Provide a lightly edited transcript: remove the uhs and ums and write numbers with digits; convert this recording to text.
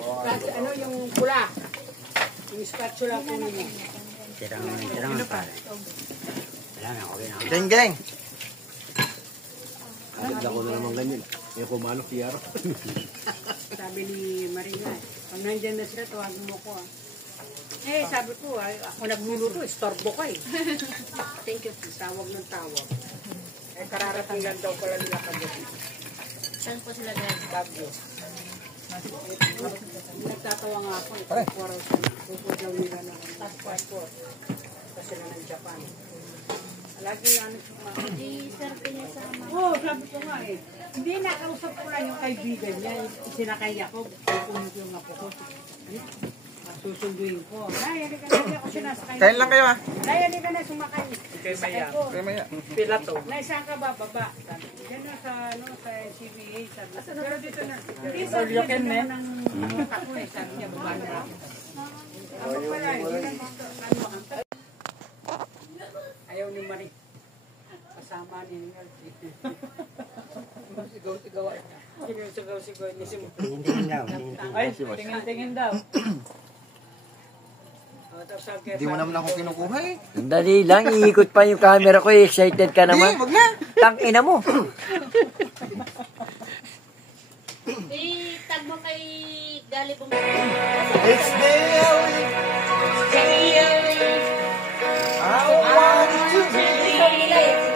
Ano yung pula? Yung spatula po ninyo. Tirang na pare. Wala na, okay na. Geng, geng. Agad ako na naman ganyan. May kumanok siyara. Sabi ni Marina, pag nandyan na sila, tawagin mo ko. Eh, sabi ko, ako nagluluto, istorbo ka eh. Thank you. Tawag ng tawag. Eh, kararating lang daw pala nila kagabi. Saan po sila guys? Bagyo. Nagtatawa nga ako, pupod daw nila ng passport. Kasi sila ng Japan. Lagi nga nagsumakot. Di sir, pinasama. Oo, sabi ko nga eh. Hindi, nakausap ko lang yung kaibigan niya. Sinakay ako, pupunod yung apo ko. Susunduin ko. Nay, hindi ka na, hindi ako sinasakay. Kain lang kayo, ha? Nay, hindi ka na sumakay. Kay Maya. Kaya maya. Pilato. Nay, saan ka ba? Baba. Diyan na sa, sa CBA. Sabi. Pero dito na. Hindi, sabi niya dito ng ako eh. Sabi niya, baba na ako. Ako pala, hindi na ano. Ayaw ni Marie. Kasama ni Nelsie. Sigaw-sigaw niya. Sigaw-sigaw niya si Tingin daw. Ay, tingin-tingin daw. Hindi mo naman ako kinukuha eh. Dali lang, iikot pa yung camera ko. Excited ka naman. Hindi, wag na. Tangina mo. Tag mo kay Gali Bong. It's daily. I want it to be.